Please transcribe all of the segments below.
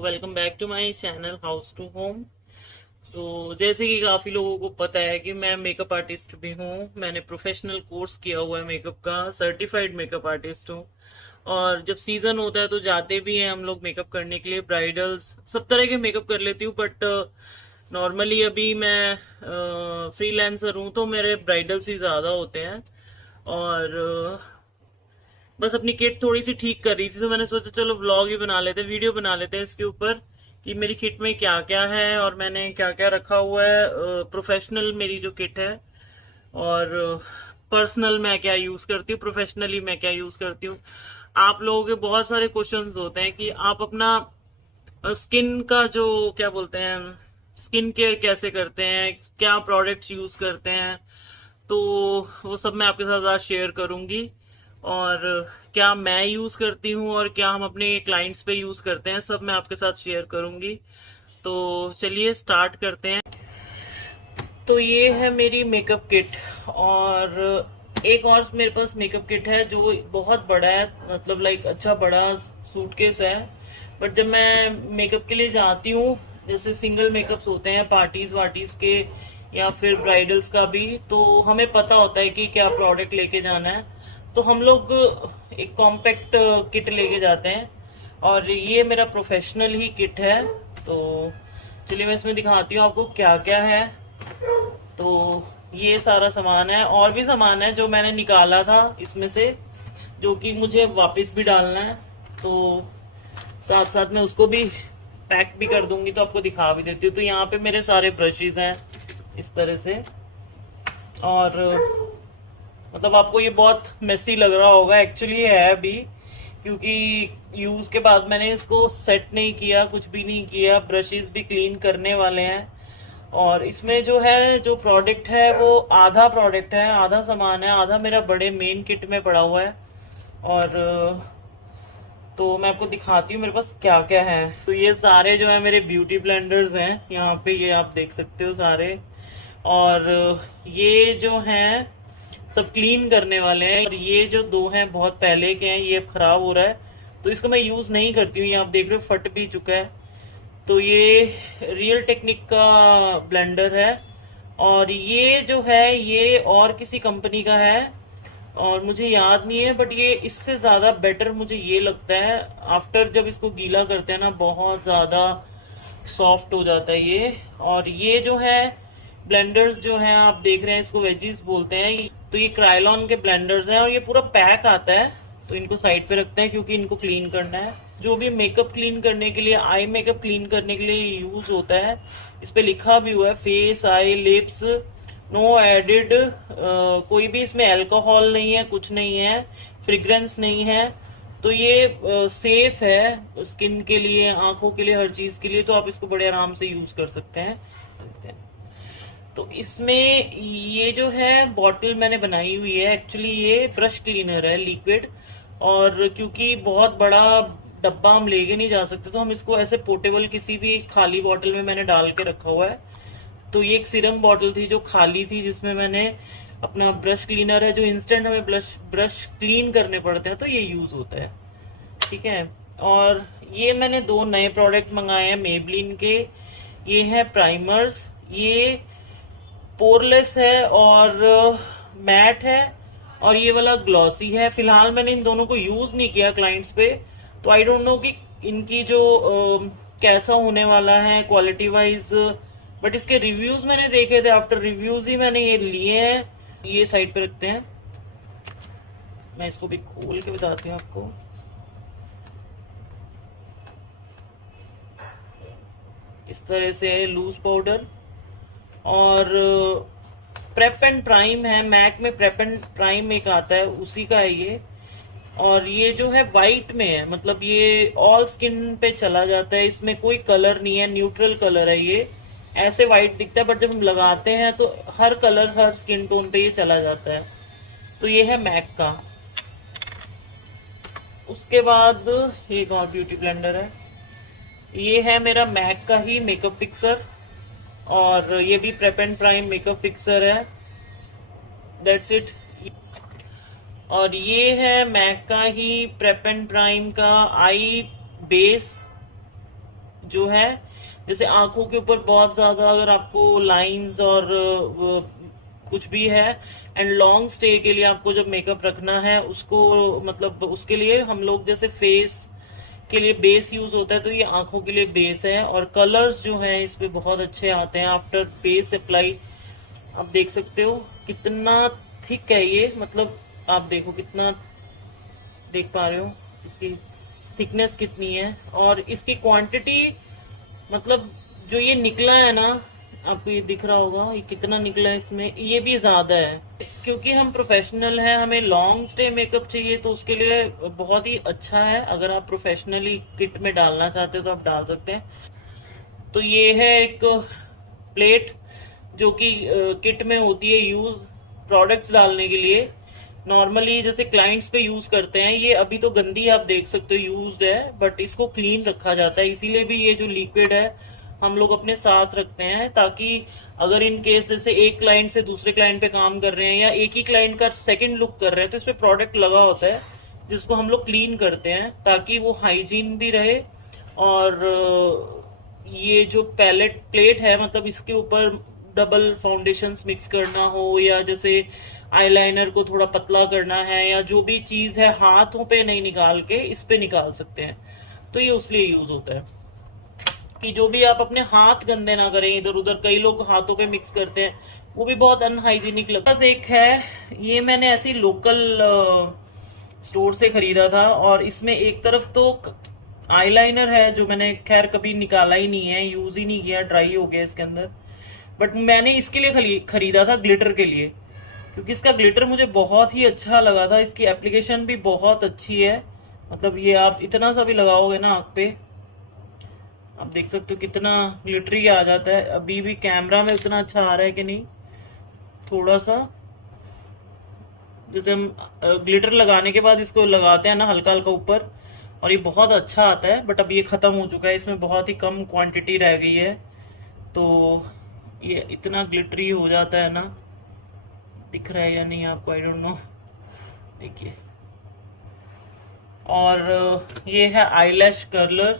Welcome back to my channel house to home. तो जैसे कि काफी लोगों को पता है कि मैं मेकअप आर्टिस्ट भी हूँ। मैंने प्रोफेशनल कोर्स किया हुआ है मेकअप का, सर्टिफाइड मेकअप आर्टिस्ट हूँ। और जब सीजन होता है तो जाते भी हैं हम लोग मेकअप करने के लिए। ब्राइडल्स सब तरह के मेकअप कर लेती हूँ, बट नॉर्मली अभी मैं फ्रीलांसर हूँ तो मेरे ब्राइडल्स ही ज्यादा होते हैं। और बस अपनी किट थोड़ी सी ठीक कर रही थी तो मैंने सोचा चलो व्लॉग ही बना लेते हैं, वीडियो बना लेते हैं इसके ऊपर कि मेरी किट में क्या क्या है और मैंने क्या क्या रखा हुआ है। प्रोफेशनल मेरी जो किट है और पर्सनल मैं क्या यूज करती हूँ, प्रोफेशनली मैं क्या यूज करती हूँ। आप लोगों के बहुत सारे क्वेश्चंस होते हैं कि आप अपना स्किन का जो क्या बोलते हैं, स्किन केयर कैसे करते हैं, क्या प्रोडक्ट्स यूज करते हैं। तो वो सब मैं आपके साथ आज शेयर करूंगी। और क्या मैं यूज करती हूँ और क्या हम अपने क्लाइंट्स पे यूज करते हैं, सब मैं आपके साथ शेयर करूंगी। तो चलिए स्टार्ट करते हैं। तो ये है मेरी मेकअप किट। और एक और मेरे पास मेकअप किट है जो बहुत बड़ा है, मतलब लाइक अच्छा बड़ा सूटकेस है। बट जब मैं मेकअप के लिए जाती हूँ, जैसे सिंगल मेकअप्स होते हैं पार्टीज वार्टीज के या फिर ब्राइडल्स का भी, तो हमें पता होता है कि क्या प्रोडक्ट लेके जाना है। तो हम लोग एक कॉम्पैक्ट किट लेके जाते हैं और ये मेरा प्रोफेशनल ही किट है। तो चलिए मैं इसमें दिखाती हूँ आपको क्या क्या है। तो ये सारा सामान है, और भी सामान है जो मैंने निकाला था इसमें से, जो कि मुझे वापस भी डालना है। तो साथ साथ में उसको भी पैक भी कर दूंगी, तो आपको दिखा भी देती हूँ। तो यहाँ पे मेरे सारे ब्रशेज हैं इस तरह से। और मतलब आपको ये बहुत मेसी लग रहा होगा, एक्चुअली है भी, क्योंकि यूज के बाद मैंने इसको सेट नहीं किया, कुछ भी नहीं किया। ब्रशेस भी क्लीन करने वाले हैं। और इसमें जो है, जो प्रोडक्ट है वो आधा प्रोडक्ट है, आधा सामान है, आधा मेरा बड़े मेन किट में पड़ा हुआ है। और तो मैं आपको दिखाती हूँ मेरे पास क्या क्या है। तो ये सारे जो है मेरे ब्यूटी ब्लेंडर्स हैं, यहाँ पे ये आप देख सकते हो सारे। और ये जो हैं सब क्लीन करने वाले हैं। और ये जो दो हैं बहुत पहले के हैं, ये अब खराब हो रहा है तो इसको मैं यूज नहीं करती हूँ। ये आप देख रहे हो फट भी चुका है। तो ये रियल टेक्निक का ब्लेंडर है। और ये जो है ये और किसी कंपनी का है और मुझे याद नहीं है, बट ये इससे ज्यादा बेटर मुझे ये लगता है। आफ्टर जब इसको गीला करते हैं ना, बहुत ज्यादा सॉफ्ट हो जाता है ये। और ये जो है ब्लेंडर्स जो हैं आप देख रहे हैं, इसको वेजीज बोलते हैं। तो ये क्राइलॉन के ब्लेंडर्स हैं और ये पूरा पैक आता है। तो इनको साइड पे रखते हैं क्योंकि इनको क्लीन करना है। जो भी मेकअप क्लीन करने के लिए, आई मेकअप क्लीन करने के लिए यूज होता है, इस पे लिखा भी हुआ है फेस, आई, लिप्स, नो एडिड। कोई भी इसमें अल्कोहल नहीं है, कुछ नहीं है, फ्रेग्रेंस नहीं है। तो ये सेफ है स्किन के लिए, आंखों के लिए, हर चीज के लिए। तो आप इसको बड़े आराम से यूज कर सकते हैं। तो इसमें ये जो है बॉटल मैंने बनाई हुई है, एक्चुअली ये ब्रश क्लीनर है लिक्विड। और क्योंकि बहुत बड़ा डब्बा हम लेके नहीं जा सकते, तो हम इसको ऐसे पोर्टेबल किसी भी खाली बॉटल में मैंने डाल के रखा हुआ है। तो ये एक सीरम बॉटल थी जो खाली थी, जिसमें मैंने अपना ब्रश क्लीनर है, जो इंस्टेंट हमें ब्रश क्लीन करने पड़ते हैं तो ये यूज होता है। ठीक है। और ये मैंने दो नए प्रोडक्ट मंगाए हैं मेबलिन के। ये है प्राइमर्स, ये पोरलेस है और मैट है। और ये वाला ग्लॉसी है। फिलहाल मैंने इन दोनों को यूज नहीं किया क्लाइंट्स पे, तो आई डोंट नो कि इनकी जो कैसा होने वाला है क्वालिटी वाइज। बट इसके रिव्यूज मैंने देखे थे, आफ्टर रिव्यूज ही मैंने ये लिए हैं। ये साइड पे रखते हैं, मैं इसको भी खोल के बताती हूँ आपको। इस तरह से लूज पाउडर। और प्रेप एंड प्राइम है, मैक में प्रेप एंड प्राइम एक आता है, उसी का है ये। और ये जो है वाइट में है, मतलब ये ऑल स्किन पे चला जाता है, इसमें कोई कलर नहीं है, न्यूट्रल कलर है ये। ऐसे वाइट दिखता है बट जब हम लगाते हैं तो हर कलर, हर स्किन टोन पे ये चला जाता है। तो ये है मैक का। उसके बाद एक और ब्यूटी ब्लेंडर है, ये है मेरा मैक का ही मेकअप फिक्सर। और ये भी prep and prime makeup fixer है, दैट्स इट। और ये है मैक का ही प्रेप एंड प्राइम का आई बेस जो है, जैसे आंखों के ऊपर बहुत ज्यादा अगर आपको लाइंस और कुछ भी है, एंड लॉन्ग स्टे के लिए आपको जब मेकअप रखना है उसको, मतलब उसके लिए हम लोग जैसे फेस के लिए बेस यूज होता है, तो ये आंखों के लिए बेस है। और कलर्स जो हैं इस पे बहुत अच्छे आते हैं आफ्टर बेस अप्लाई। आप देख सकते हो कितना थिक है ये, मतलब आप देखो कितना, देख पा रहे हो इसकी थिकनेस कितनी है, और इसकी क्वांटिटी, मतलब जो ये निकला है ना, आपको ये दिख रहा होगा ये कितना निकला है, इसमें ये भी ज्यादा है। क्योंकि हम प्रोफेशनल हैं, हमें लॉन्ग स्टे मेकअप चाहिए, तो उसके लिए बहुत ही अच्छा है। अगर आप प्रोफेशनली किट में डालना चाहते हो तो आप डाल सकते हैं। तो ये है एक प्लेट जो कि किट में होती है यूज प्रोडक्ट्स डालने के लिए। नॉर्मली जैसे क्लाइंट्स पे यूज करते हैं, ये अभी तो गंदी आप देख सकते हो यूज्ड है, बट इसको क्लीन रखा जाता है, इसीलिए भी ये जो लिक्विड है हम लोग अपने साथ रखते हैं, ताकि अगर इन केस जैसे एक क्लाइंट से दूसरे क्लाइंट पे काम कर रहे हैं या एक ही क्लाइंट का सेकंड लुक कर रहे हैं, तो इस पे प्रोडक्ट लगा होता है जिसको हम लोग क्लीन करते हैं, ताकि वो हाइजीन भी रहे। और ये जो पैलेट प्लेट है, मतलब इसके ऊपर डबल फाउंडेशंस मिक्स करना हो, या जैसे आईलाइनर को थोड़ा पतला करना है, या जो भी चीज है हाथों पे नहीं निकाल के इस पे निकाल सकते हैं, तो ये उसलिए यूज होता है कि जो भी आप अपने हाथ गंदे ना करें इधर उधर। कई लोग हाथों पे मिक्स करते हैं, वो भी बहुत अनहाइजीनिक लगता है। बस एक है, ये मैंने ऐसी लोकल स्टोर से खरीदा था, और इसमें एक तरफ तो आईलाइनर है जो मैंने खैर कभी निकाला ही नहीं है, यूज ही नहीं किया, ड्राई हो गया इसके अंदर। बट मैंने इसके लिए खरीदा था ग्लिटर के लिए, क्योंकि इसका ग्लिटर मुझे बहुत ही अच्छा लगा था। इसकी एप्लीकेशन भी बहुत अच्छी है, मतलब ये आप इतना सा भी लगाओगे ना आंख पे, आप देख सकते हो कितना ग्लिटरी आ जाता है। अभी भी कैमरा में उतना अच्छा आ रहा है कि नहीं, थोड़ा सा जैसे हम ग्लिटर लगाने के बाद इसको लगाते हैं ना हल्का हल्का ऊपर, और ये बहुत अच्छा आता है। बट अब ये खत्म हो चुका है, इसमें बहुत ही कम क्वांटिटी रह गई है, तो ये इतना ग्लिटरी हो जाता है ना, दिख रहा है या नहीं आपको, आई डोंट नो, देखिए। और ये है आईलैश कर्लर,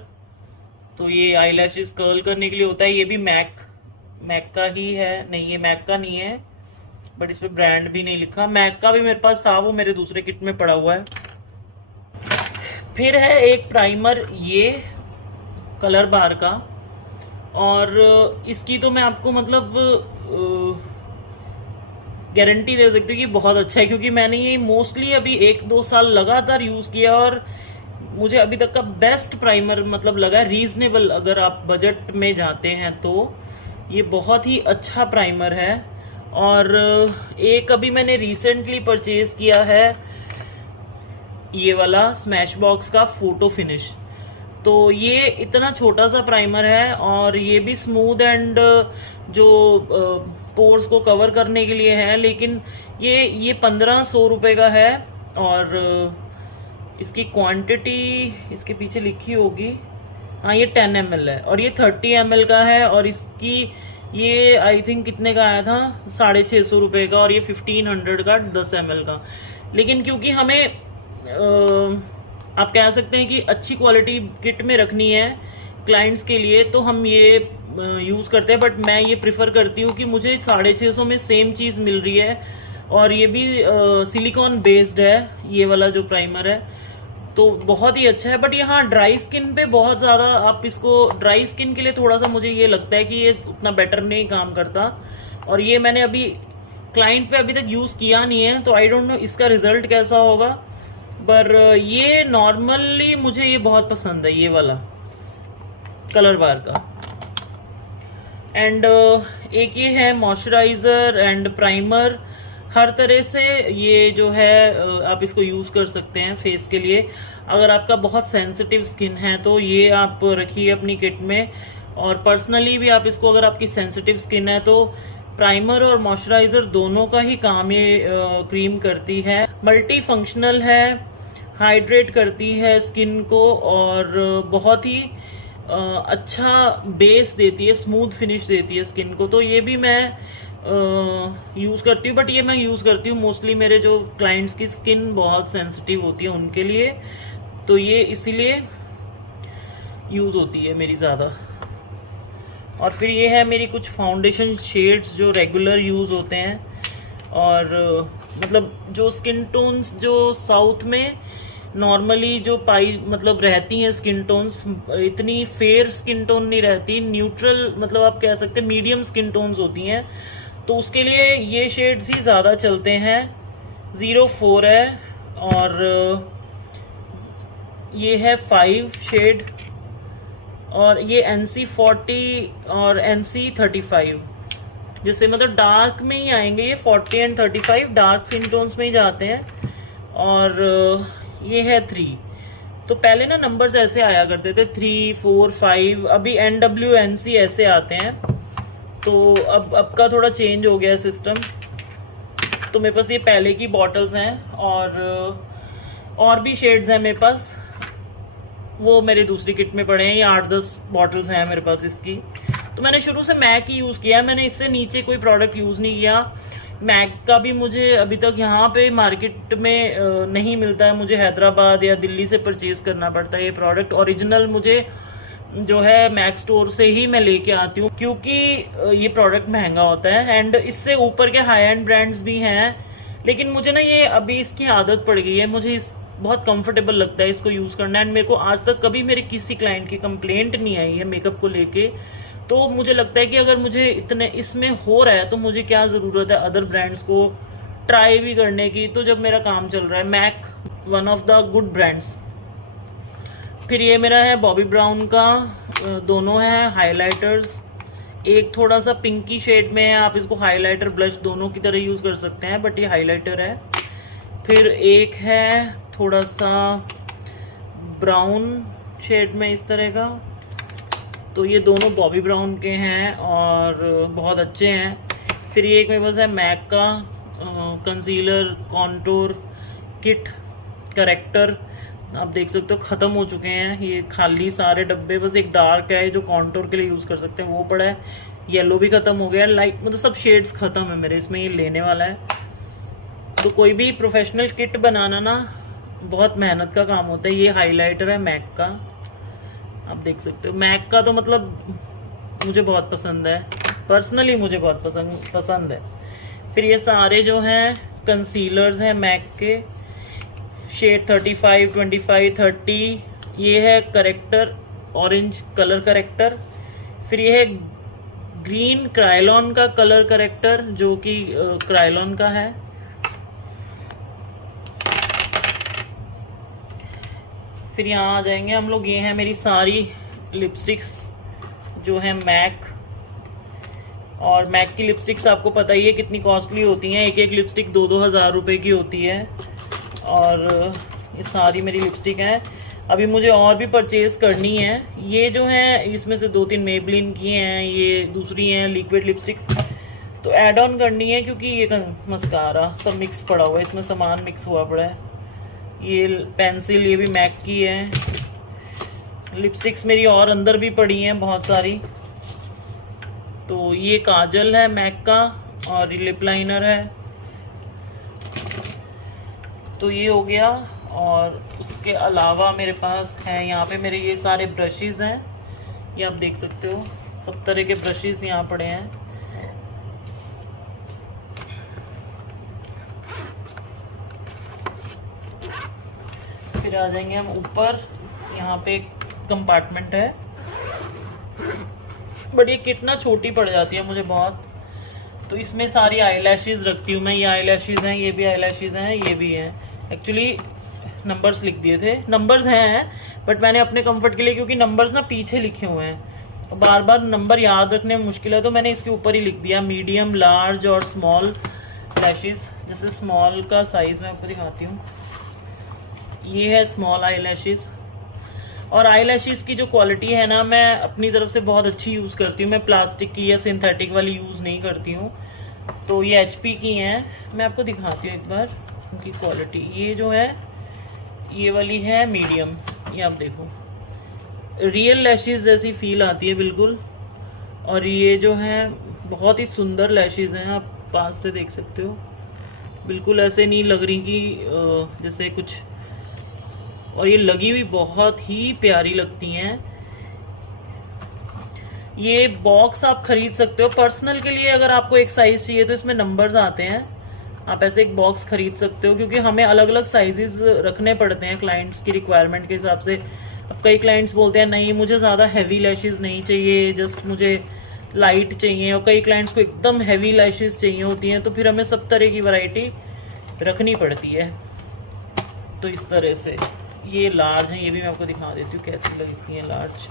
तो ये आईलैशेस कर्ल करने के लिए होता है। ये भी मैक का ही है, नहीं ये मैक का नहीं है, बट इस पे ब्रांड भी नहीं लिखा। मैक का भी मेरे पास था, वो मेरे दूसरे किट में पड़ा हुआ है। फिर है एक प्राइमर, ये कलर बार का, और इसकी तो मैं आपको मतलब गारंटी दे सकती हूँ कि बहुत अच्छा है, क्योंकि मैंने ये मोस्टली अभी 1-2 साल लगातार यूज किया, और मुझे अभी तक का बेस्ट प्राइमर मतलब लगा। रीजनेबल अगर आप बजट में जाते हैं तो ये बहुत ही अच्छा प्राइमर है। और एक अभी मैंने रिसेंटली परचेज किया है ये वाला स्मैश बॉक्स का फोटो फिनिश, तो ये इतना छोटा सा प्राइमर है, और ये भी स्मूथ एंड जो पोर्स को कवर करने के लिए है। लेकिन ये 1500 रुपए का है, और इसकी क्वांटिटी इसके पीछे लिखी होगी, हाँ ये 10 ml है, और ये 30 ml का है। और इसकी ये आई थिंक कितने का आया था, 650 रुपए का, और ये 1500 का 10 ml का। लेकिन क्योंकि हमें आप कह सकते हैं कि अच्छी क्वालिटी किट में रखनी है क्लाइंट्स के लिए, तो हम ये यूज करते हैं। बट मैं ये प्रिफर करती हूँ कि मुझे 650 में सेम चीज मिल रही है, और ये भी सिलिकॉन बेस्ड है ये वाला जो प्राइमर है, तो बहुत ही अच्छा है। बट यहाँ ड्राई स्किन पे बहुत ज्यादा, आप इसको ड्राई स्किन के लिए थोड़ा सा मुझे ये लगता है कि ये उतना बेटर नहीं काम करता। और ये मैंने अभी क्लाइंट पे अभी तक यूज किया नहीं है, तो आई डोंट नो इसका रिजल्ट कैसा होगा। पर ये नॉर्मली मुझे ये बहुत पसंद है, ये वाला कलर बार का। एंड एक ये है मॉइस्चराइजर एंड प्राइमर, हर तरह से ये जो है आप इसको यूज कर सकते हैं फेस के लिए। अगर आपका बहुत सेंसिटिव स्किन है तो ये आप रखिए अपनी किट में, और पर्सनली भी आप इसको, अगर आपकी सेंसिटिव स्किन है तो प्राइमर और मॉइस्चराइजर दोनों का ही काम ये क्रीम करती है। मल्टी फंक्शनल है, हाइड्रेट करती है स्किन को, और बहुत ही अच्छा बेस देती है, स्मूथ फिनिश देती है स्किन को। तो ये भी मैं यूज करती हूँ, बट ये मैं यूज करती हूँ मोस्टली मेरे जो क्लाइंट्स की स्किन बहुत सेंसिटिव होती है उनके लिए, तो ये इसीलिए। यूज़ होती है मेरी ज़्यादा। और फिर ये है मेरी कुछ फाउंडेशन शेड्स जो रेगुलर यूज़ होते हैं, और मतलब जो स्किन टोन्स जो साउथ में नॉर्मली जो पाई मतलब रहती हैं स्किन टोन्स, इतनी फेयर स्किन टोन नहीं रहती, न्यूट्रल मतलब आप कह सकते हैं मीडियम स्किन टोन्स होती हैं, तो उसके लिए ये शेड्स ही ज़्यादा चलते हैं। 04 है, और ये है 5 शेड, और ये NC40 और NC35, जैसे मतलब डार्क में ही आएंगे ये 40 एंड 35 डार्क स्किन टोन्स में ही जाते हैं। और ये है 3। तो पहले ना नंबर्स ऐसे आया करते थे 3, 4, 5, अभी NWNC ऐसे आते हैं, तो अब का थोड़ा चेंज हो गया सिस्टम। तो मेरे पास ये पहले की बॉटल्स हैं, और भी शेड्स हैं मेरे पास, वो मेरे दूसरी किट में पड़े हैं। ये 8-10 बॉटल्स हैं मेरे पास इसकी। तो मैंने शुरू से मैक ही यूज़ किया है, मैंने इससे नीचे कोई प्रोडक्ट यूज़ नहीं किया। मैक का भी मुझे अभी तक यहाँ पे मार्केट में नहीं मिलता है, मुझे हैदराबाद या दिल्ली से परचेज करना पड़ता है ये प्रोडक्ट। ओरिजिनल मुझे जो है मैक स्टोर से ही मैं लेके आती हूँ, क्योंकि ये प्रोडक्ट महंगा होता है। एंड इससे ऊपर के हाई एंड ब्रांड्स भी हैं, लेकिन मुझे ना ये अभी इसकी आदत पड़ गई है, मुझे बहुत कंफर्टेबल लगता है इसको यूज़ करना। एंड मेरे को आज तक कभी मेरे किसी क्लाइंट की कंप्लेंट नहीं आई है मेकअप को लेके। तो मुझे लगता है कि अगर मुझे इतने इसमें हो रहा है तो मुझे क्या ज़रूरत है अदर ब्रांड्स को ट्राई भी करने की। तो जब मेरा काम चल रहा है, Mac one of the good brands. फिर ये मेरा है बॉबी ब्राउन का, दोनों हैं हाइलाइटर्स, एक थोड़ा सा पिंकी शेड में है, आप इसको हाइलाइटर ब्लश दोनों की तरह यूज़ कर सकते हैं, बट ये हाइलाइटर है। फिर एक है थोड़ा सा ब्राउन शेड में इस तरह का, तो ये दोनों बॉबी ब्राउन के हैं और बहुत अच्छे हैं। फिर ये एक मेरे पास है मैक का कंसीलर कॉन्टूर किट करेक्टर, आप देख सकते हो ख़त्म हो चुके हैं ये खाली सारे डब्बे, बस एक डार्क है जो कॉन्टूर के लिए यूज़ कर सकते हैं वो पड़ा है। येलो भी ख़त्म हो गया, लाइट मतलब सब शेड्स ख़त्म है मेरे इसमें, ये लेने वाला है। तो कोई भी प्रोफेशनल किट बनाना ना बहुत मेहनत का काम होता है। ये हाइलाइटर है मैक का, आप देख सकते हो। मैक का तो मतलब मुझे बहुत पसंद है, पर्सनली मुझे बहुत पसंद है। फिर ये सारे जो हैं कंसीलर्स हैं मैक के, शेड 35, 25, 30। ये है करेक्टर ऑरेंज कलर करेक्टर। फिर ये है ग्रीन क्रायलॉन का कलर करेक्टर जो कि क्रायलॉन का है। फिर यहाँ आ जाएंगे हम लोग, ये है मेरी सारी लिपस्टिक्स जो है मैक। और मैक की लिपस्टिक्स आपको पता ही है कितनी कॉस्टली होती हैं, एक एक लिपस्टिक 2-2 हज़ार रुपये की होती है। और ये सारी मेरी लिपस्टिक हैं, अभी मुझे और भी परचेज़ करनी है। ये जो है इसमें से 2-3 मेबलिन की हैं, ये दूसरी हैं लिक्विड लिपस्टिक्स, तो ऐड ऑन करनी है क्योंकि ये मस्कारा सब मिक्स पड़ा हुआ है, इसमें सामान मिक्स हुआ पड़ा है। ये पेंसिल ये भी मैक की है। लिपस्टिक्स मेरी और अंदर भी पड़ी हैं बहुत सारी। तो ये काजल है मैक का और ये लिप लाइनर है। तो ये हो गया। और उसके अलावा मेरे पास है यहाँ पे मेरे ये सारे ब्रशेज़ हैं, ये आप देख सकते हो सब तरह के ब्रशेज़ यहाँ पड़े हैं। फिर आ जाएंगे हम ऊपर, यहाँ पे एक कंपार्टमेंट है, बट ये किट ना छोटी पड़ जाती है मुझे बहुत, तो इसमें सारी आईलैशेस रखती हूँ मैं। ये आईलैशेस हैं, ये भी आईलैशेस हैं, ये भी हैं। एक्चुअली नंबर्स लिख दिए थे, नंबर्स हैं बट मैंने अपने कंफर्ट के लिए, क्योंकि नंबर्स ना पीछे लिखे हुए हैं, बार बार नंबर याद रखने में मुश्किल है, तो मैंने इसके ऊपर ही लिख दिया मीडियम, लार्ज और स्मॉल लैशेस। जैसे स्मॉल का साइज़ मैं आपको दिखाती हूँ, ये है स्मॉल आई लैशेज़। और आई लैशेज़ की जो क्वालिटी है ना, मैं अपनी तरफ से बहुत अच्छी यूज़ करती हूँ, मैं प्लास्टिक की या सिंथेटिक वाली यूज़ नहीं करती हूँ। तो ये HP की हैं, मैं आपको दिखाती हूँ एक बार उनकी क्वालिटी। ये जो है ये वाली है मीडियम, ये आप देखो रियल लैशेज़ जैसी फील आती है बिल्कुल। और ये जो है बहुत ही सुंदर लैशेज़ हैं, आप पास से देख सकते हो, बिल्कुल ऐसे नहीं लग रही कि जैसे कुछ, और ये लगी हुई बहुत ही प्यारी लगती हैं। ये बॉक्स आप खरीद सकते हो पर्सनल के लिए। अगर आपको एक साइज चाहिए तो इसमें नंबर्स आते हैं, आप ऐसे एक बॉक्स खरीद सकते हो, क्योंकि हमें अलग अलग साइजेस रखने पड़ते हैं क्लाइंट्स की रिक्वायरमेंट के हिसाब से। अब कई क्लाइंट्स बोलते हैं नहीं मुझे ज़्यादा हैवी लैशेस नहीं चाहिए, जस्ट मुझे लाइट चाहिए, और कई क्लाइंट्स को एकदम हैवी लैशेस चाहिए होती हैं, तो फिर हमें सब तरह की वैरायटी रखनी पड़ती है। तो इस तरह से ये लार्ज है, ये भी मैं आपको दिखा देती हूँ कैसी लगती है लार्ज।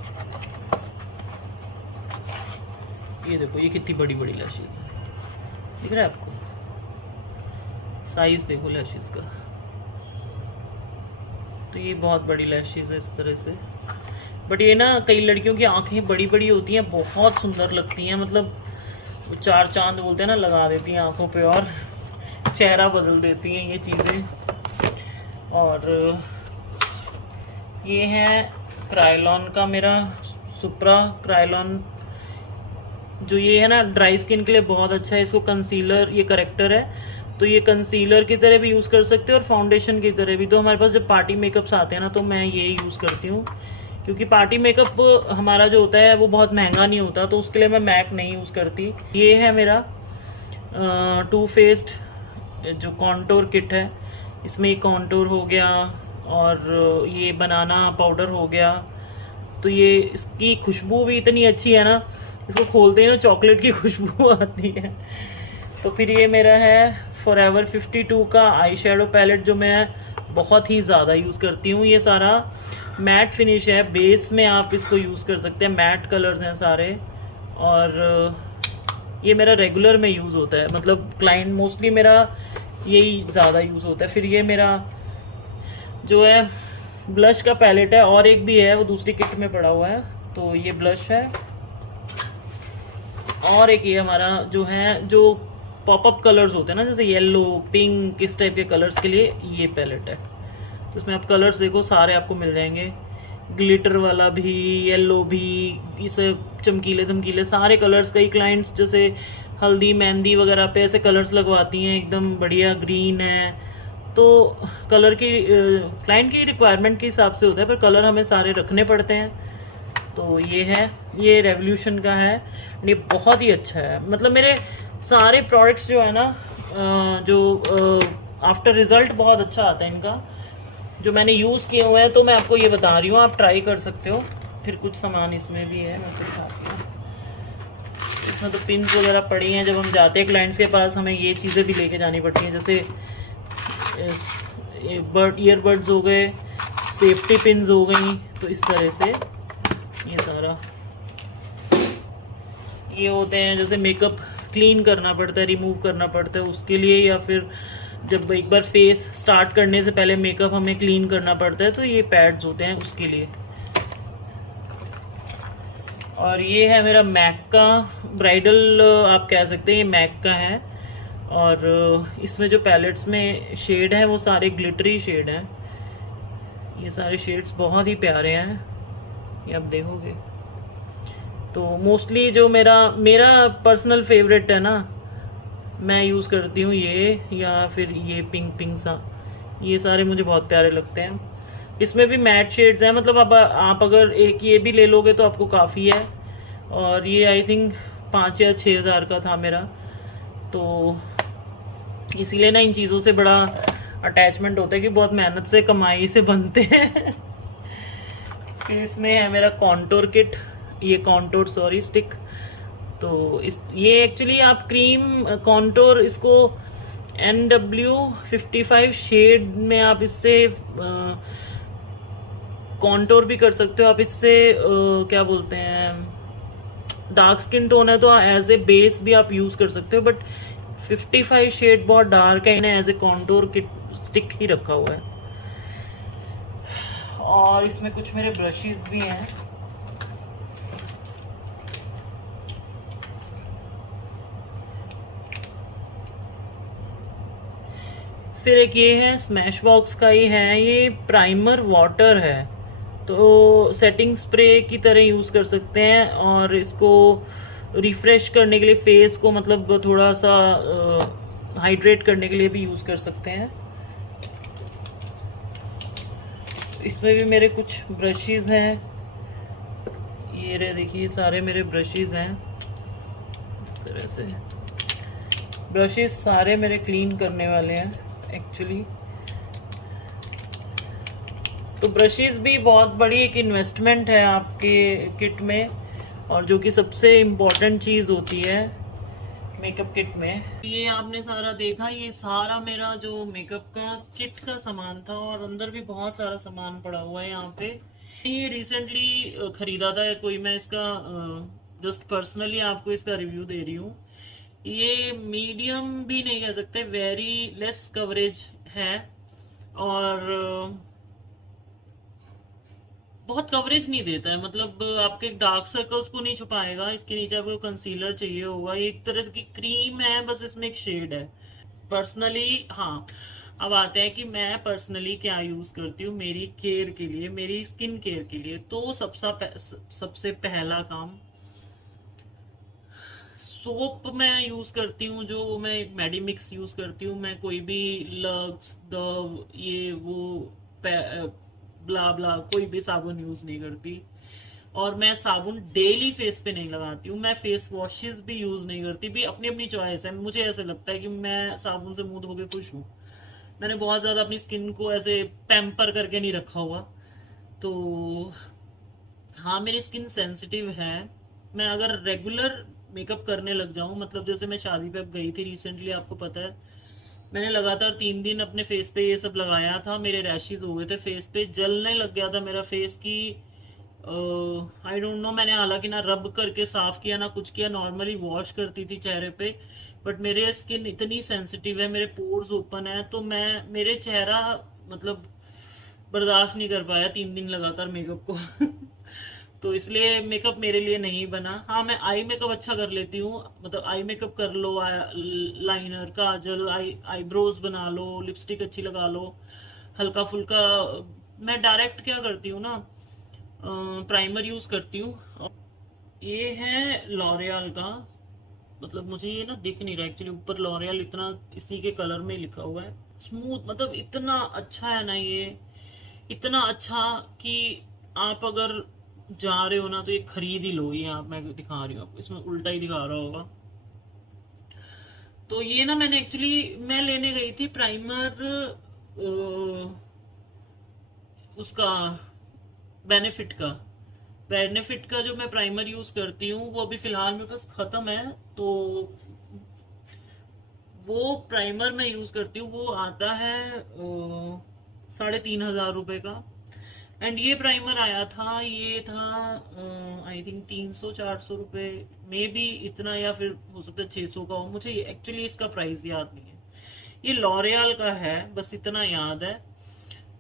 ये देखो ये कितनी बड़ी बड़ी लैशेस है, दिख रहा है आपको? साइज देखो लैशेस का, तो ये बहुत बड़ी लैशेस है इस तरह से। बट ये ना कई लड़कियों की आंखें बड़ी बड़ी होती हैं, बहुत सुंदर लगती हैं, मतलब वो चार चांद बोलते हैं ना, लगा देती हैं आंखों पे और चेहरा बदल देती हैं ये चीज़ें। और ये है क्रायलॉन का मेरा सुप्रा क्रायलॉन, जो ये है ना ड्राई स्किन के लिए बहुत अच्छा है। इसको कंसीलर, ये करेक्टर है, तो ये कंसीलर की तरह भी यूज़ कर सकते हो और फाउंडेशन की तरह भी। तो हमारे पास जब पार्टी मेकअप्स आते हैं ना, तो मैं ये यूज़ करती हूँ, क्योंकि पार्टी मेकअप हमारा जो होता है वो बहुत महंगा नहीं होता, तो उसके लिए मैं मैक नहीं यूज़ करती। ये है मेरा टू फेस्ड जो कॉन्टोर किट है, इसमें एक कॉन्टोर हो गया और ये बनाना पाउडर हो गया। तो ये इसकी खुशबू भी इतनी अच्छी है ना, इसको खोलते ही ना चॉकलेट की खुशबू आती है। तो फिर ये मेरा है फॉरएवर 52 का आई शेडो पैलेट, जो मैं बहुत ही ज़्यादा यूज़ करती हूँ। ये सारा मैट फिनिश है, बेस में आप इसको यूज़ कर सकते हैं, मैट कलर्स हैं सारे। और ये मेरा रेगुलर में यूज़ होता है, मतलब क्लाइंट मोस्टली मेरा यही ज़्यादा यूज़ होता है। फिर ये मेरा जो है ब्लश का पैलेट है, और एक भी है वो दूसरी किट में पड़ा हुआ है, तो ये ब्लश है। और एक ये हमारा जो है जो पॉपअप कलर्स होते हैं ना, जैसे येलो पिंक, इस टाइप के कलर्स के लिए ये पैलेट है। तो इसमें आप कलर्स देखो सारे आपको मिल जाएंगे, ग्लिटर वाला भी, येलो भी, इसे चमकीले धमकीले सारे कलर्स। कई क्लाइंट्स जैसे हल्दी मेहंदी वगैरह पे ऐसे कलर्स लगवाती हैं, एकदम बढ़िया ग्रीन है, तो कलर की क्लाइंट की रिक्वायरमेंट के हिसाब से होता है, पर कलर हमें सारे रखने पड़ते हैं। तो ये है, ये रेवोल्यूशन का है, ये बहुत ही अच्छा है। मतलब मेरे सारे प्रोडक्ट्स जो है ना, जो आफ्टर रिजल्ट बहुत अच्छा आता है इनका, जो मैंने यूज़ किए हुए हैं, तो मैं आपको ये बता रही हूँ, आप ट्राई कर सकते हो। फिर कुछ सामान इसमें भी है, मैं आपको दिखाती हूँ। इसमें तो पिन्स वगैरह पड़ी हैं, जब हम जाते हैं क्लाइंट्स के पास हमें ये चीज़ें भी लेके जानी पड़ती हैं, जैसे ईयरबड्स हो गए, सेफ्टी पिन्स हो गई। तो इस तरह से ये सारा ये होते हैं, जैसे मेकअप क्लीन करना पड़ता है, रिमूव करना पड़ता है उसके लिए, या फिर जब एक बार फेस स्टार्ट करने से पहले मेकअप हमें क्लीन करना पड़ता है, तो ये पैड्स होते हैं उसके लिए। और ये है मेरा मैक का ब्राइडल, आप कह सकते हैं ये मैक का है। और इसमें जो पैलेट्स में शेड है वो सारे ग्लिटरी शेड हैं, ये सारे शेड्स बहुत ही प्यारे हैं, ये आप देखोगे। तो मोस्टली जो मेरा पर्सनल फेवरेट है ना, मैं यूज़ करती हूँ ये, या फिर ये पिंक पिंक सा, ये सारे मुझे बहुत प्यारे लगते हैं। इसमें भी मैट शेड्स हैं, मतलब अब आप अगर एक ये भी ले लोगे तो आपको काफ़ी है। और ये आई थिंक 5 या 6 हज़ार का था मेरा, तो इसीलिए ना इन चीज़ों से बड़ा अटैचमेंट होता है कि बहुत मेहनत से कमाई से बनते हैं। फिर इसमें है मेरा कॉन्टोर किट, ये कॉन्टोर स्टिक। तो ये एक्चुअली आप क्रीम कॉन्टोर, इसको NW55 शेड में आप इससे कॉन्टोर भी कर सकते हो। आप इससे क्या बोलते हैं, डार्क स्किन टोन है तो एज ए बेस भी आप यूज़ कर सकते हो, बट 55 शेड बहुत डार्क है, इन्हें as a contour kit stick ही रखा हुआ है। और इसमें कुछ मेरे ब्रशेस भी हैं, फिर एक ये है स्मैश बॉक्स का ही है, ये प्राइमर वाटर है, तो सेटिंग स्प्रे की तरह यूज़ कर सकते हैं। और इसको रिफ्रेश करने के लिए फेस को, मतलब थोड़ा सा हाइड्रेट करने के लिए भी यूज़ कर सकते हैं। इसमें भी मेरे कुछ ब्रशेस हैं, ये रहे, देखिए सारे मेरे ब्रशेस हैं। इस तरह से ब्रशेस सारे मेरे क्लीन करने वाले हैं एक्चुअली। तो ब्रशेस भी बहुत बड़ी एक इन्वेस्टमेंट है आपके किट में, और जो कि सबसे इम्पोर्टेंट चीज़ होती है मेकअप किट में। ये आपने सारा देखा, ये सारा मेरा जो मेकअप का किट का सामान था, और अंदर भी बहुत सारा सामान पड़ा हुआ है यहाँ पे। ये रिसेंटली खरीदा था कोई, मैं इसका जस्ट पर्सनली आपको इसका रिव्यू दे रही हूँ। ये मीडियम भी नहीं कह सकते, वेरी लेस कवरेज है, और बहुत कवरेज नहीं देता है, मतलब आपके डार्क सर्कल्स को नहीं छुपाएगा। इसके नीचे आपको कंसीलर चाहिए होगा, ये एक तरह की क्रीम है, बस इसमें एक शेड है पर्सनली। हाँ, अब आते हैं कि मैं पर्सनली क्या यूज करती हूँ मेरी केयर के लिए, मेरी स्किन केयर के लिए। तो सबसे पहला काम, सोप मैं यूज करती हूँ, जो मैं मेडिमिक्स यूज करती हूँ। मैं कोई भी लक्स, डव, ये वो ब्ला ब्ला कोई भी साबुन यूज नहीं करती। और मैं साबुन डेली फेस पे नहीं लगाती हूँ। मैं फेस वॉशेस भी यूज नहीं करती, भी अपनी अपनी चॉइस है। मुझे ऐसे लगता है कि मैं साबुन से मुंह धो के खुश हूँ। मैंने बहुत ज्यादा अपनी स्किन को ऐसे पैम्पर करके नहीं रखा हुआ। तो हाँ, मेरी स्किन सेंसिटिव है। मैं अगर रेगुलर मेकअप करने लग जाऊं, मतलब जैसे मैं शादी पे गई थी रिसेंटली, आपको पता है, मैंने लगातार 3 दिन अपने फेस पे ये सब लगाया था, मेरे रैशेज हो गए थे फेस पे, जलने लग गया था मेरा फेस की। आई डोंट नो, मैंने हालांकि ना रब करके साफ किया ना कुछ किया, नॉर्मली वॉश करती थी चेहरे पे, बट मेरे स्किन इतनी सेंसिटिव है, मेरे पोर्स ओपन है, तो मैं मेरे चेहरा मतलब बर्दाश्त नहीं कर पाया 3 दिन लगातार मेकअप को। तो इसलिए मेकअप मेरे लिए नहीं बना। हाँ, मैं आई मेकअप अच्छा कर लेती हूँ, मतलब आई मेकअप कर लो, लाइनर, काजल, आईब्रोज बना लो, लिपस्टिक अच्छी लगा लो, हल्का फुल्का। मैं डायरेक्ट क्या करती हूँ ना, प्राइमर यूज करती हूँ। ये है लॉरियल का, मतलब मुझे ये ना दिख नहीं रहा एक्चुअली, ऊपर लॉरियल इतना इसी के कलर में लिखा हुआ है। स्मूथ, मतलब इतना अच्छा है ना ये, इतना अच्छा कि आप अगर जा रहे हो ना तो ये खरीद ही लो। ये आप, मैं दिखा रही हूँ आपको, इसमें उल्टा ही दिखा रहा होगा। तो ये ना मैंने एक्चुअली मैं लेने गई थी प्राइमर, उसका बेनिफिट का। बेनिफिट का जो मैं प्राइमर यूज करती हूँ वो अभी फिलहाल मेरे पास खत्म है, तो वो प्राइमर मैं यूज करती हूँ, वो आता है 3,500 रुपये का। एंड ये प्राइमर आया था, ये था आई थिंक 300-400 रुपये में भी, इतना, या फिर हो सकता है 600 का हो, मुझे एक्चुअली इसका प्राइस याद नहीं है। ये लॉरियल का है, बस इतना याद है।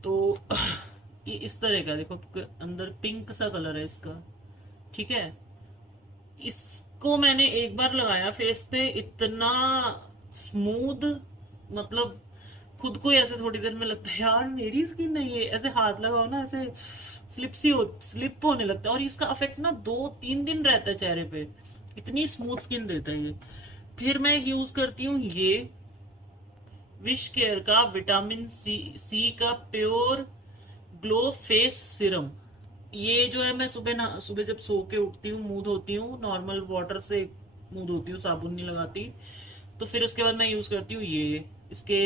तो ये इस तरह का, देखो अंदर पिंक सा कलर है इसका, ठीक है। इसको मैंने एक बार लगाया फेस पे, इतना स्मूथ, मतलब खुद को ही ऐसे थोड़ी देर में लगता है यार मेरी स्किन नहीं है, ऐसे हाथ लगाओ ना ऐसे स्लिप होने लगता है। और इसका इफेक्ट ना 2-3 दिन रहता है चेहरे पे, इतनी स्मूथ स्किन देता है ये। फिर मैं यूज करती हूँ ये विश केयर का विटामिन सी का प्योर ग्लो फेस सिरम। ये जो है, मैं सुबह जब सो के उठती हूँ, मुंह धोती हूँ नॉर्मल वाटर से, मुंह धोती हूँ, साबुन नहीं लगाती। तो फिर उसके बाद मैं यूज करती हूँ ये, इसके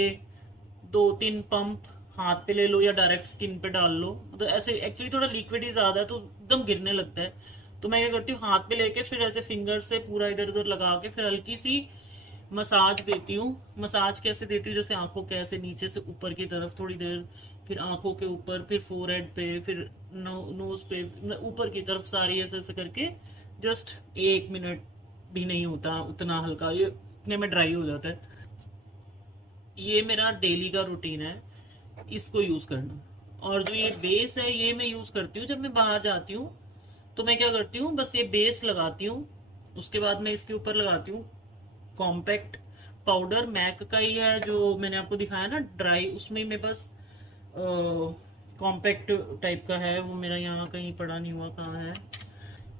2-3 पंप हाथ पे ले लो या डायरेक्ट स्किन पे डाल लो, मतलब ऐसे एक्चुअली थोड़ा लिक्विड ही ज्यादा है तो एकदम गिरने लगता है। तो मैं क्या करती हूँ, हाथ पे लेके फिर ऐसे फिंगर से पूरा इधर उधर लगा के फिर हल्की सी मसाज देती हूँ। मसाज कैसे देती हूँ, जैसे आंखों के ऐसे नीचे से ऊपर की तरफ थोड़ी देर, फिर आंखों के ऊपर, फिर फोरहेड पे, फिर नोज पे, ऊपर की तरफ सारी ऐसे ऐसे करके, जस्ट 1 मिनट भी नहीं होता, उतना हल्का, ये इतने में ड्राई हो जाता है। ये मेरा डेली का रूटीन है इसको यूज करना। और जो ये बेस है, ये मैं यूज करती हूँ जब मैं बाहर जाती हूँ, तो मैं क्या करती हूँ, बस ये बेस लगाती हूँ, उसके बाद मैं इसके ऊपर लगाती हूँ कॉम्पैक्ट पाउडर। मैक का ही है जो मैंने आपको दिखाया ना ड्राई, उसमें मैं बस कॉम्पैक्ट टाइप का है वो, मेरा यहाँ कहीं पड़ा नहीं हुआ, कहाँ है,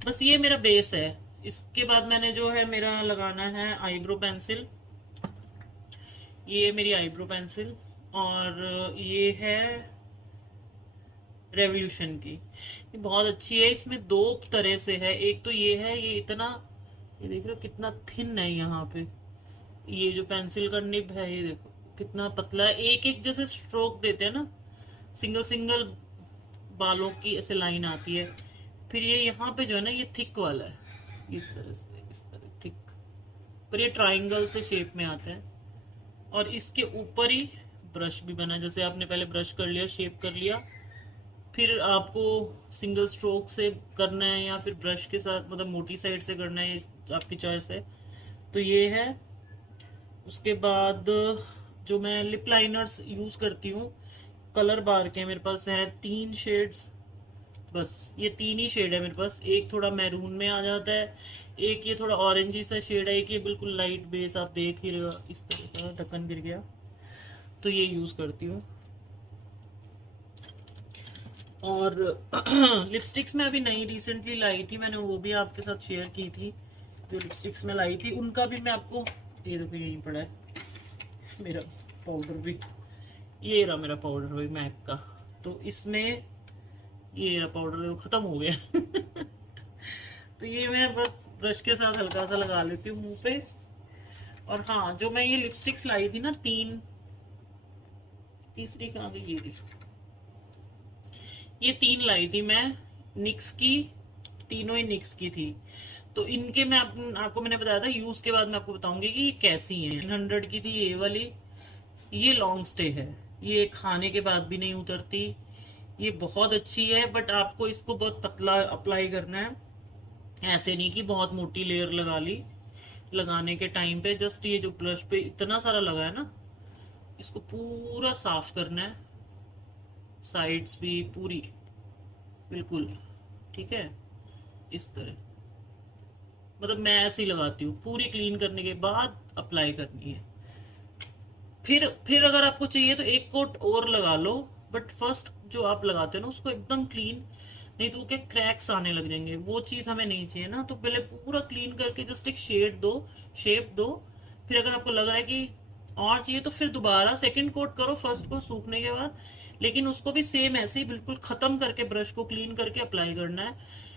बस ये मेरा बेस है। इसके बाद मैंने जो है मेरा लगाना है आईब्रो पेंसिल, ये मेरी आईब्रो पेंसिल। और ये है रेवोल्यूशन की। ये बहुत अच्छी है। इसमें दो तरह से है, एक तो ये है, ये इतना, ये देख रहे हो कितना थिन है यहाँ पे, ये जो पेंसिल का निब है ये देखो कितना पतला है। एक एक जैसे स्ट्रोक देते हैं ना, सिंगल सिंगल बालों की ऐसे लाइन आती है। फिर ये यहाँ पे जो है ना ये थिक वाला है, इस तरह से, इस तरह थिक, पर ये ट्राइंगल से शेप में आता है। और इसके ऊपर ही ब्रश भी बना है, जैसे आपने पहले ब्रश कर लिया, शेप कर लिया, फिर आपको सिंगल स्ट्रोक से करना है या फिर ब्रश के साथ मतलब मोटी साइड से करना है, ये आपकी चॉइस है। तो ये है। उसके बाद जो मैं लिप लाइनर्स यूज करती हूँ, कलर बार के मेरे पास हैं 3 शेड्स, बस ये 3 ही शेड है मेरे पास। एक थोड़ा मैरून में आ जाता है, एक ये थोड़ा ऑरेंजी सा शेड है, एक ये बिल्कुल लाइट बेस, आप देख ही रहे हो इस तरह का ढक्कन गिर गया, तो ये यूज करती हूँ। और लिपस्टिक्स में अभी नई रिसेंटली लाई थी मैंने, वो भी आपके साथ शेयर की थी। जो लिपस्टिक्स में लाई थी उनका भी मैं आपको, ये देखो यहीं पड़ा है मेरा पाउडर भी, ये रहा मेरा पाउडर भी मैक का। तो इसमें ये रहा पाउडर, खत्म हो गया तो ये मैं बस ब्रश के साथ हल्का सा लगा लेती हूँ मुंह पे। और हाँ, जो मैं ये लिपस्टिक्स लाई थी ना 3, तीसरी कहाँ गई, ये 3 लाई थी मैं, निक्स की, तीनों ही निक्स की थी। तो इनके मैं आपको मैंने बताया था यूज के बाद मैं आपको बताऊंगी कि ये कैसी हैं। 100 की थी ये वाली, ये लॉन्ग स्टे है, ये खाने के बाद भी नहीं उतरती, ये बहुत अच्छी है। बट आपको इसको बहुत पतला अप्लाई करना है, ऐसे नहीं कि बहुत मोटी लेयर लगा ली। लगाने के टाइम पे जस्ट ये जो ब्रश पे इतना सारा लगा है ना, इसको पूरा साफ करना है, साइड्स भी पूरी बिल्कुल, ठीक है, इस तरह। मतलब मैं ऐसे ही लगाती हूँ, पूरी क्लीन करने के बाद अप्लाई करनी है। फिर अगर आपको चाहिए तो एक कोट और लगा लो, बट फर्स्ट जो आप लगाते हो ना उसको एकदम क्लीन, नहीं तो क्या क्रैक्स आने लग जाएंगे, वो चीज हमें नहीं चाहिए ना। तो पहले पूरा क्लीन करके जस्ट एक शेड दो, शेप दो। फिर अगर आपको लग रहा है कि और चाहिए तो फिर दोबारा सेकंड कोट करो फर्स्ट को सूखने के बाद, लेकिन उसको भी सेम ऐसे ही बिल्कुल खत्म करके ब्रश को क्लीन करके अप्लाई करना है।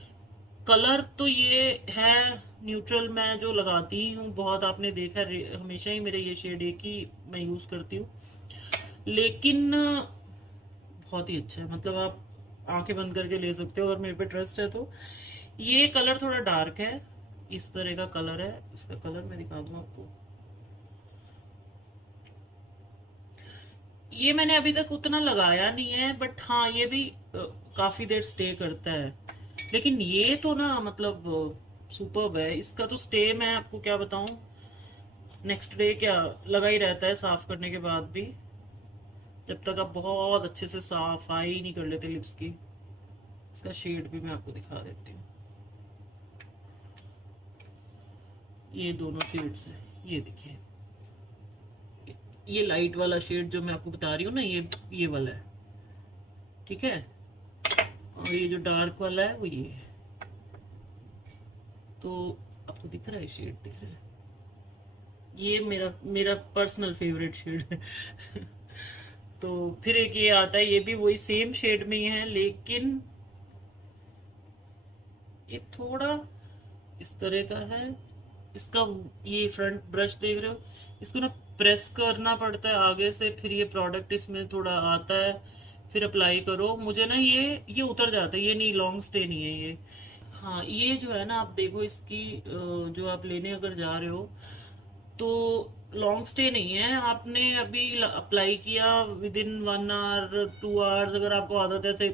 कलर तो ये है न्यूट्रल, मैं जो लगाती हूँ बहुत, आपने देखा हमेशा ही मेरे ये शेड एक ही मैं यूज करती हूँ, लेकिन बहुत ही अच्छा है। मतलब आप आंखें बंद करके ले सकते हो अगर मेरे पे ट्रस्ट है तो। ये कलर थोड़ा डार्क है, इस तरह का कलर है, इसका कलर मैं दिखा दूं आपको। ये मैंने अभी तक उतना लगाया नहीं है, बट हाँ ये भी काफी देर स्टे करता है। लेकिन ये तो ना मतलब सुपर्ब है, इसका तो स्टे मैं आपको क्या बताऊं, नेक्स्ट डे क्या लगा ही रहता है साफ करने के बाद भी, जब तक आप बहुत अच्छे से सफाई नहीं कर लेते लिप्स की। इसका शेड भी मैं आपको दिखा देती हूँ, ये दोनों शेड्स हैं, ये देखिए, ये लाइट वाला शेड जो मैं आपको बता रही हूँ ना, ये वाला है, ठीक है, और ये जो डार्क वाला है वो ये है। तो आपको दिख रहा है, शेड दिख रहा है, ये मेरा मेरा पर्सनल फेवरेट शेड है तो फिर एक ये आता है, ये भी वही सेम शेड में ही है, लेकिन ये थोड़ा इस तरह का है। इसका ये फ्रंट ब्रश देख रहे हो, इसको ना प्रेस करना पड़ता है आगे से, फिर ये प्रोडक्ट इसमें थोड़ा आता है, फिर अप्लाई करो। मुझे ना ये उतर जाता है, ये नहीं, लॉन्ग स्टे नहीं है ये। हाँ, ये जो है ना आप देखो इसकी जो आप लेने अगर जा रहे हो तो लॉन्ग स्टे नहीं है। आपने अभी अप्लाई किया, विद इन 1 आवर 2 आवर्स अगर आपको आदत है ऐसे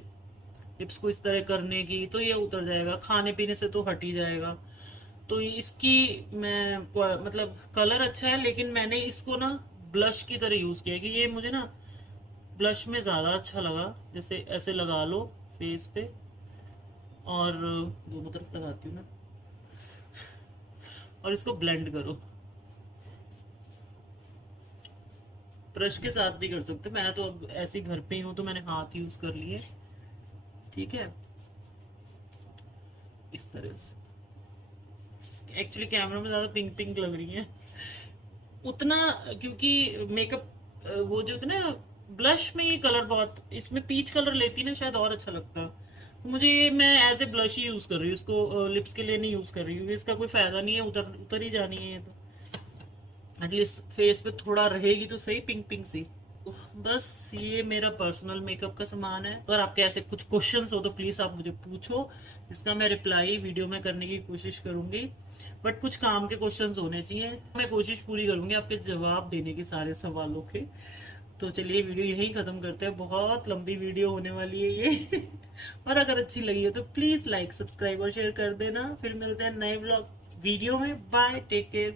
लिप्स को इस तरह करने की, तो ये उतर जाएगा, खाने पीने से तो हट ही जाएगा। तो इसकी मैं मतलब कलर अच्छा है, लेकिन मैंने इसको ना ब्लश की तरह यूज किया, कि ये मुझे ना ब्लश में ज्यादा अच्छा लगा। जैसे ऐसे लगा लो फेस पे, और दोनों तरफ लगाती हूँ ना, और इसको ब्लेंड करो। ब्रश के साथ भी कर सकते, मैं तो अब ऐसे घर पे ही हूँ तो मैंने हाथ यूज कर लिए, ठीक है, इस तरह से। एक्चुअली कैमरा में ज्यादा पिंक पिंक लग रही है उतना, क्योंकि मेकअप वो जो होता है ना ब्लश में ये कलर बहुत, इसमें पीच कलर लेती ना शायद और अच्छा लगता। तो मुझे ये, मैं एज ए ब्लश ही यूज कर रही हूँ इसको, लिप्स के लिए नहीं यूज कर रही हूँ, इसका कोई फायदा नहीं है, उतर उतर ही जानी है ये तो। एटलीस्ट फेस पे थोड़ा रहेगी तो सही, पिंक पिंक सी। बस ये मेरा पर्सनल मेकअप का सामान है। अगर आपके ऐसे कुछ क्वेश्चंस हो तो प्लीज आप मुझे पूछो, जिसका मैं रिप्लाई वीडियो में करने की कोशिश करूंगी। बट कुछ काम के क्वेश्चंस होने चाहिए, मैं कोशिश पूरी करूंगी आपके जवाब देने की सारे सवालों के। तो चलिए वीडियो यहीं खत्म करते हैं, बहुत लंबी वीडियो होने वाली है ये। और अगर अच्छी लगी हो तो प्लीज लाइक, सब्सक्राइब और शेयर कर देना। फिर मिलते हैं नए व्लॉग वीडियो में। Bye, take care.